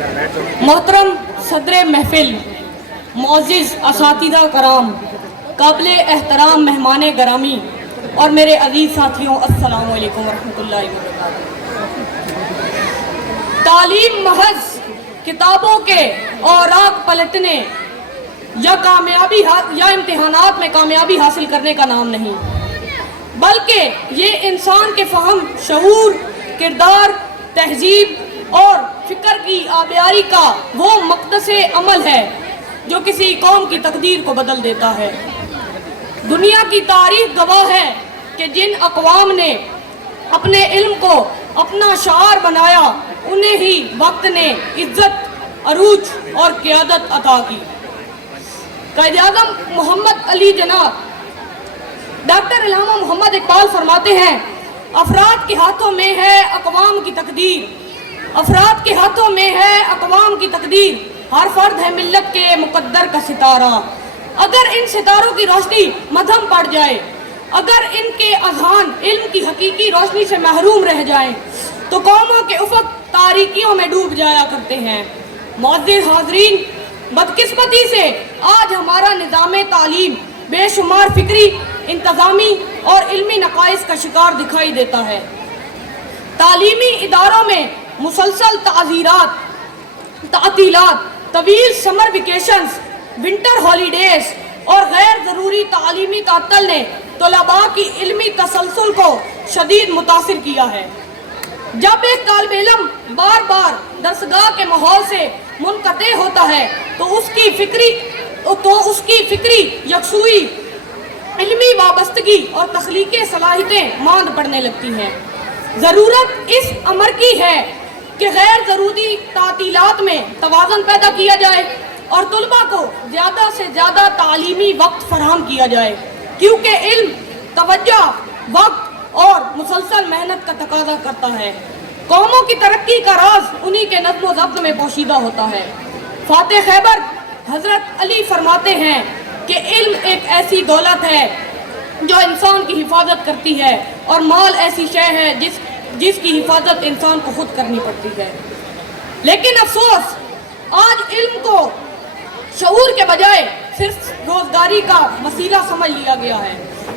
मोहतरम सदर महफिल, मुअज़्ज़िज़ असातिज़ा कराम, काबिल एहतराम मेहमान गरामी और मेरे अजीज़ साथियों, अस्सलामु अलैकुम वरहमतुल्लाहि वबरकातुहू। तालीम महज किताबों के औराक पलटने या इम्तिहानात में कामयाबी हासिल करने का नाम नहीं, बल्कि ये इंसान के फ़हम, शऊर, किरदार, तहजीब और फ़िक्र की आबियारी का वो मक़दस-ए अमल है जो किसी कौम की तकदीर को बदल देता है। दुनिया की तारीख़ गवाह है कि जिन अक़वाम ने अपने इल्म को अपना शार बनाया, उन्हें ही वक्त ने इज़्ज़त, अरूज और क़ियादत अता की। कायद-ए-आज़म मोहम्मद अली जनाब डॉक्टर अल्लामा मोहम्मद इकबाल फरमाते हैं, अफराद के हाथों में है अक़वाम की तकदीर, अफराद के हाथों में है अक़वाम की तकदीर, हर फर्द है मिल्लत के मुक़द्दर का सितारा। अगर इन सितारों की रोशनी मध्यम पड़ जाए, अगर इनके अज़हान इल्म की हकीकी रोशनी से महरूम रह जाएं, तो कौमों के उफ़क़ तारीकियों में डूब जाया करते हैं। मुअज़्ज़िज़ हाज़रीन, बदकिस्मती से आज हमारा निज़ाम तालीम बेशुमार फ़िक्री, इंतज़ामी और इल्मी नक़ाइस का शिकार दिखाई देता है। तालीमी इदारों में मुसलसल ताज़ीरात, तातीलात, तवील समर वेकेशंस, विंटर हॉलीडेज़ और गैर ज़रूरी तालीमी तातल ने तलबा की इल्मी तसलसल को शदीद मुतासिर किया है। जब एक तालिब इल्म बार बार दरसगाह के माहौल से मुनक़ते होता है तो उसकी फ़िक्री यकसुई, इल्मी वाबस्तगी और तख्लीक़ी सलाहियतें मांद पड़ने लगती हैं। ज़रूरत इस अमर की है कि गैर ज़रूरी तातीलात में तवाज़ुन पैदा किया जाए और तुलबा को ज़्यादा से ज़्यादा तालीमी वक्त फराहम किया जाए, क्योंकि इल्म तवज्जो, वक्त और मुसलसल मेहनत का तकाज़ा करता है। कौमों की तरक्की का राज उन्हीं के नज़्म व ज़ब्त में पोशीदा होता है। फ़ातिह खैबर हज़रत अली फरमाते हैं कि इल्म एक ऐसी दौलत है जो इंसान की हिफाजत करती है, और माल ऐसी शय है जिसकी हिफाजत इंसान को खुद करनी पड़ती है। लेकिन अफसोस, आज इल्म को शऊर के बजाय सिर्फ रोजगारी का वसीला समझ लिया गया है।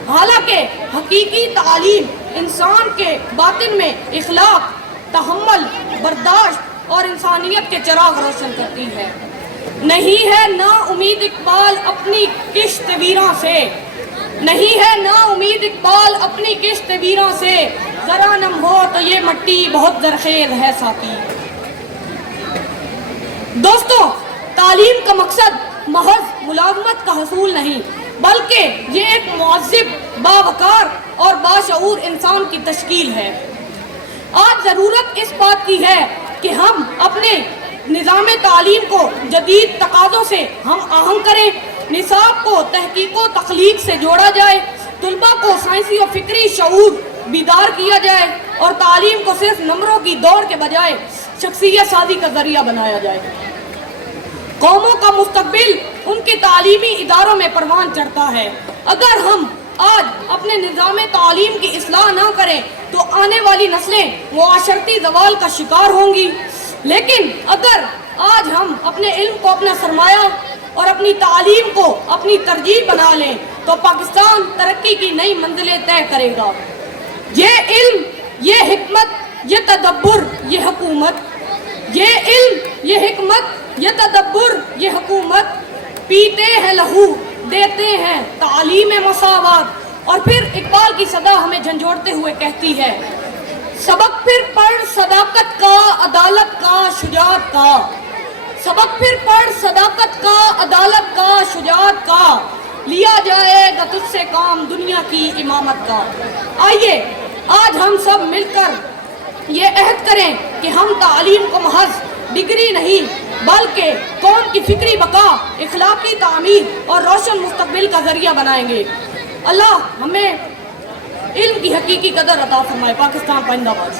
हालांकि हकीकी तालीम इंसान के बातिन में इखलाक, तहम्मुल, बर्दाश्त और इंसानियत के चिराग रोशन करती है। नहीं है ना उम्मीद इकबाल अपनी किश्त वीरां से, नहीं है ना उम्मीद इकबाल अपनी किश्त वीरां से, जरा नम हो तो ये मट्टी बहुत ज़रख़ेज़ है साकी। दोस्तों, तालीम का मकसद महज मुलाज़मत का हसूल नहीं, बल्कि ये एक मुअज़्ज़िब, बावकार और बाशऊर इंसान की तश्कील है। आज ज़रूरत इस बात की है कि हम अपने निज़ाम तालीम को जदीद तकाज़ों से हम आहंग करें, निसाब को तहकीक व तख्लीक से जोड़ा जाए, तुलबा को साइंसी और फ़िक्री शऊर बीदार किया जाए और तालीम को सिर्फ नंबरों की दौड़ के बजाय शख्सियत साजी का ज़रिया बनाया जाए। कौमों का मुस्तकबिल उनके तालीमी इदारों में परवान चढ़ता है। अगर हम आज अपने निज़ाम तालीम की इस्लाह ना करें तो आने वाली नस्लें मुआशरती ज़वाल का शिकार होंगी। लेकिन अगर आज हम अपने इल्म को अपना सरमाया और अपनी तालीम को अपनी तरजीह बना लें तो पाकिस्तान तरक्की की नई मंजिलें तय करेगा। ये इल्म, ये हिकमत, ये तदब्बुर, ये हुकूमत, ये इल्म, ये हिकमत, ये तदब्बुर, ये हुकूमत, पीते हैं लहू, देते हैं तालीम मसावत। और फिर इकबाल की सदा हमें झंझोड़ते हुए कहती है, सबक फिर पढ़ सदाकत का, अदालत का, शुजाअत का, सबक फिर पढ़ सदाकत का, अदालत का, शुजाअत का, लिया जाएगा तुझसे काम दुनिया की इमामत का। आइए आज हम सब मिलकर ये अहद करें कि हम तालीम को महज डिग्री नहीं बल्कि कौम की फिक्री बका, इखलाकी तामीर और रोशन मुस्तकबिल का जरिया बनाएंगे। अल्लाह हमें इल्म की हकीकी कदर अता फरमाए। पाकिस्तान जिंदाबाद।